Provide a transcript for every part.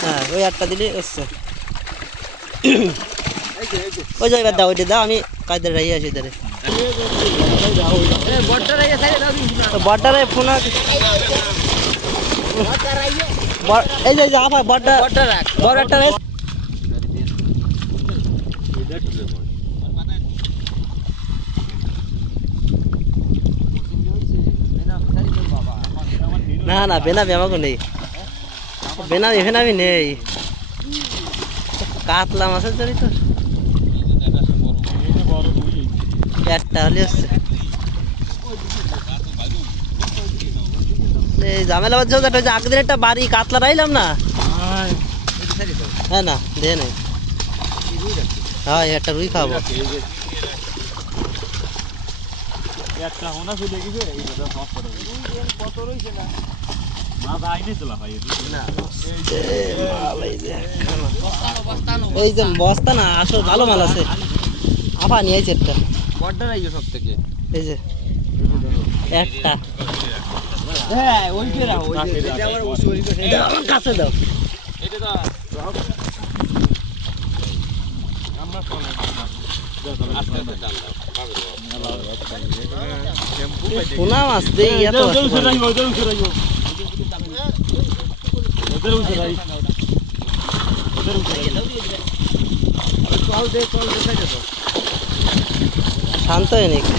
হ্যাঁ ওই আটটা দিলে হচ্ছে ওই যে এবার দাও ওইটা দাও আমি কাজে রাই আসি ধরে বড়টারে ফোন এই যে আপা বড়টা বড় একটা না না বেনামি আমাকে নেই বেনামি ফেনামি নেই কাতলা মাছের জড়ি তো একটা হলে হচ্ছে এই ঝামেলা হচ্ছে আগের একটা বাড়ি কাতলা রাইলাম না হ্যাঁ না দে নেই হ্যাঁ একটা রুই খাবো এই যে বস্তা না আসল ভালো মাল আছে আপা নিয়েছে একটা সব থেকে এই যে একটা কাছে দাও পোনা মাছ দেই এত শান্ত হয় নাকি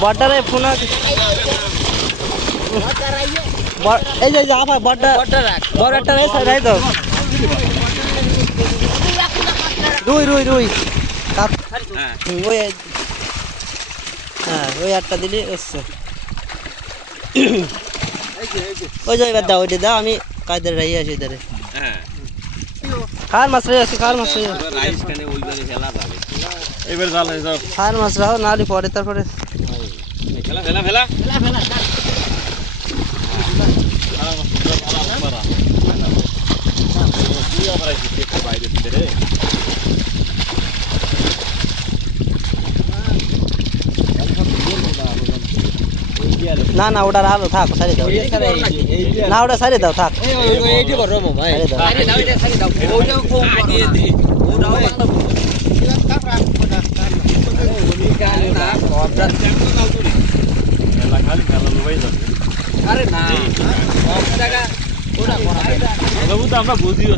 বড়টারে ফোন এই যে আপা বড়টা বড় একটা রাই দাও রুই রুই রুই ওই হ্যাঁ ওই আটটা দিলে হচ্ছে ওই যে এবার দাও ওইটা দাও আমি কাজে রাই আসি ধরে খার মাছ রে আছে খার মাছ খার মাছ রাও নালি পরে তারপরে না না ওটা আলো থাক সারি দাও না ওটা সারি দাও থাক আমরা বুঝিও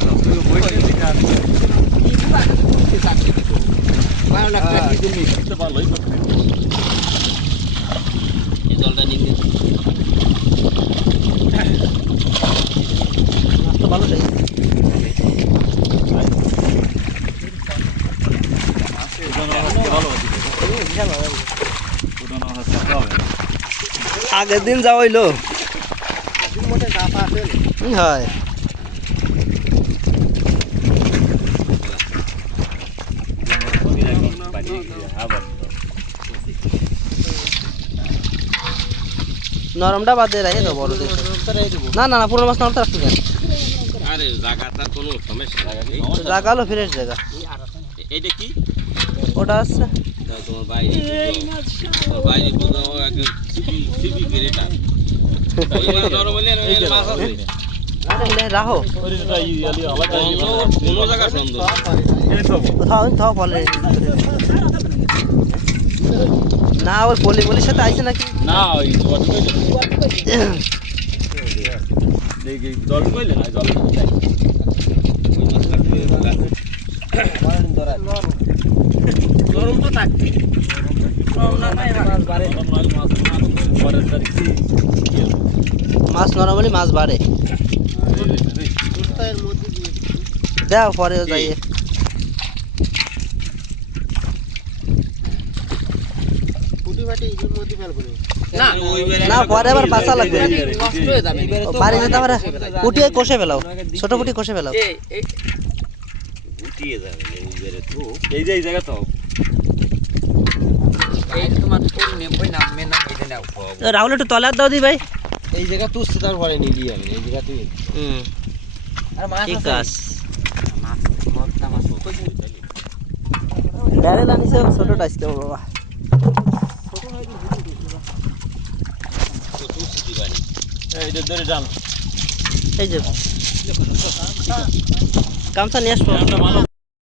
ভালোই জলটা নিয়ে ভালো চাই আগের দিন যাওয়া হইলো হয় নরমটা বাদ দিয়ে রাখে তো বড় না না না পুরো মাছ নরমটা রাখতে কেন আরে জায়গাটা কোনো সমস্যা নেই জায়গা হলো ফ্রেশ জায়গা এইটা কি ওটা আছে তোমার বাইরে বুঝাও একদম সিবি গেরেটা ওই নরমালি মাছ আছে আরে রাখো কোনো জায়গা সুন্দর থাও থাও বলে না ওই পলির সাথে আইছে নাকি না ওই জল কইলে না জল গরম তো থাকবে মাছ নরমালি মাছ বাড়ে দাও পরে যাইয়ে না পরে আবার বাঁচা লাগবে বাড়ি যেতে আবার কুটিয়ে কষে ফেলাও ছোট কুটি কষে ফেলাও এই যে এই জায়গা তো রাহুল একটু তলার দাও দি ভাই এই জায়গা তুই তার পরে নিবি আমি এই জায়গা তুই ঠিক আছে ব্যারেল আনিছে ছোটটা আজকে বাবা। এইটা ধরে ডাল এই যে গামছা নিয়ে আসবো।